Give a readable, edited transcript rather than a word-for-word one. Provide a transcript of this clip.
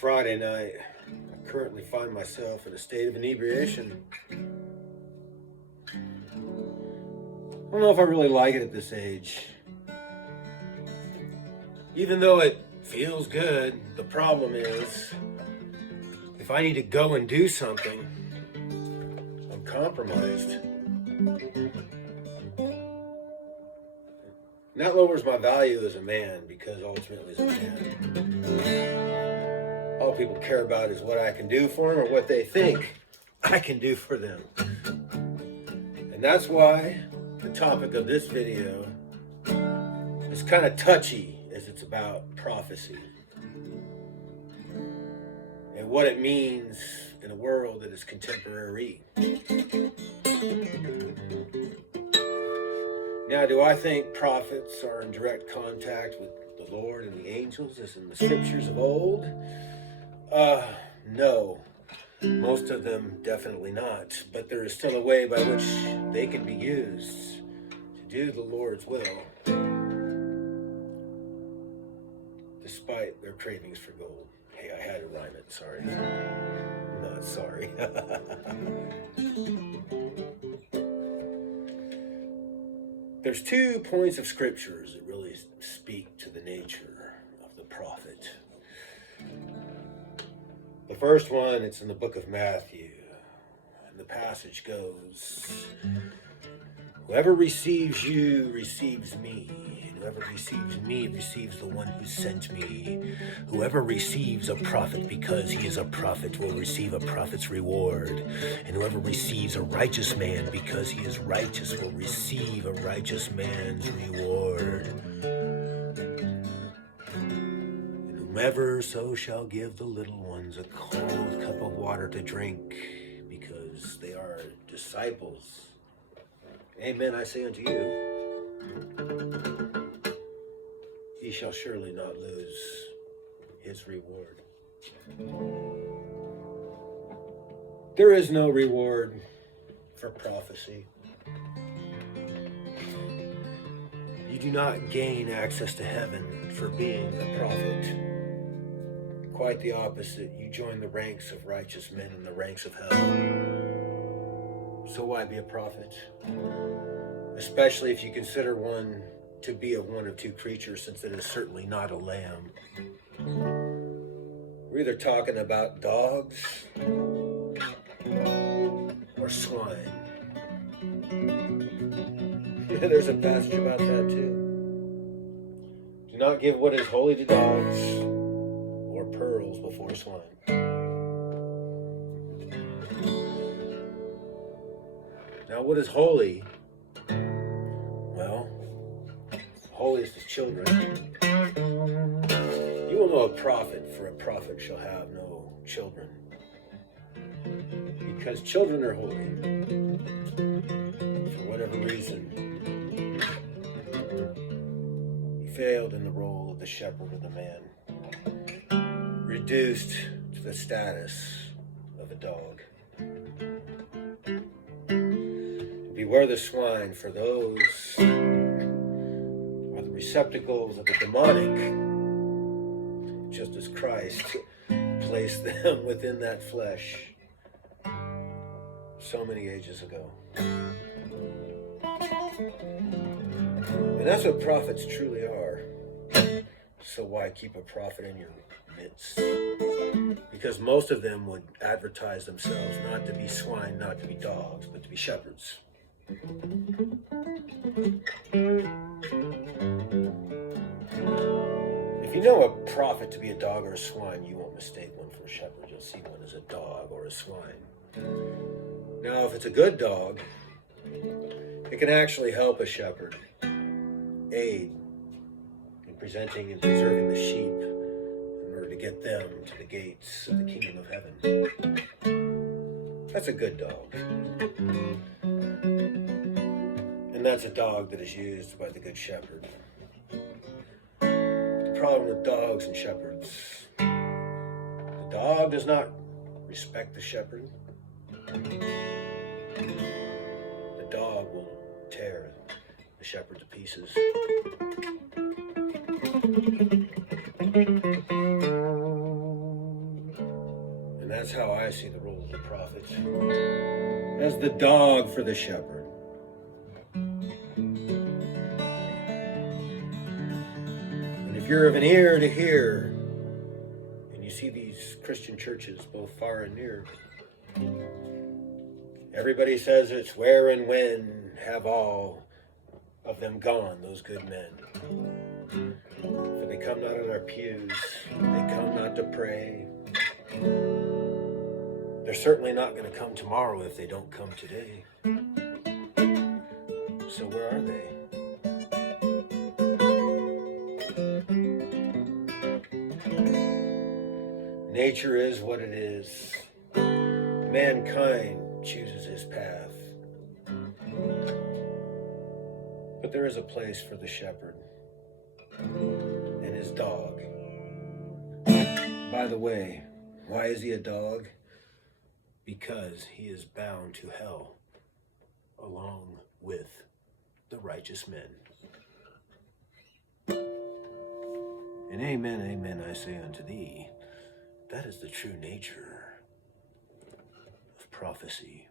Friday night. I currently find myself in a state of inebriation. I don't know if I really like it at this age. Even though it feels good, the problem is, if I need to go and do something, I'm compromised. And that lowers my value as a man, because ultimately as a man, all people care about is what I can do for them or what they think I can do for them. And that's why the topic of this video is kind of touchy, as it's about prophecy and what it means in a world that is contemporary. Now, do I think prophets are in direct contact with the Lord and the angels as in the scriptures of old? No. Most of them definitely not. But there is still a way by which they can be used to do the Lord's will, despite their cravings for gold. Hey, I had to rhyme it, sorry. Not sorry. There's 2 points of scriptures that really speak to the nature of the prophet. The first one, it's in the book of Matthew, and the passage goes, "Whoever receives you receives me, and whoever receives me receives the one who sent me. Whoever receives a prophet because he is a prophet will receive a prophet's reward, and whoever receives a righteous man because he is righteous will receive a righteous man's reward. And whomever so shall give the little ones a cold cup of water to drink, because they are disciples. Amen, I say unto you, he shall surely not lose his reward." There is no reward for prophecy. You do not gain access to heaven for being a prophet. Quite the opposite. You join the ranks of righteous men in the ranks of hell. So why be a prophet? Especially if you consider one to be of one of 2 creatures, since it is certainly not a lamb. We're either talking about dogs or swine. There's a passage about that too. Do not give what is holy to dogs or pearls before swine. Now, what is holy? Well, holiest is children. You will know a prophet, for a prophet shall have no children, because children are holy. For whatever reason, he failed in the role of the shepherd of the man, reduced to the status of a dog. Beware the swine, for those are the receptacles of the demonic, just as Christ placed them within that flesh so many ages ago. And that's what prophets truly are. So why keep a prophet in your midst? Because most of them would advertise themselves not to be swine, not to be dogs, but to be shepherds. If you know a prophet to be a dog or a swine, you won't mistake one for a shepherd. You'll see one as a dog or a swine. Now, if it's a good dog, it can actually help a shepherd, aid in presenting and preserving the sheep in order to get them to the gates of the kingdom of heaven. That's a good dog. And that's a dog that is used by the good shepherd. The problem with dogs and shepherds, the dog does not respect the shepherd. The dog will tear the shepherd to pieces. That's how I see the role of the prophet, as the dog for the shepherd. And if you're of an ear to hear, and you see these Christian churches both far and near, everybody says it's where and when have all of them gone, those good men. For they come not in our pews, they come not to pray. They're certainly not going to come tomorrow if they don't come today. So where are they? Nature is what it is. Mankind chooses his path. But there is a place for the shepherd and his dog. By the way, why is he a dog? Because he is bound to hell along with the righteous men. And amen, amen, I say unto thee, that is the true nature of prophecy.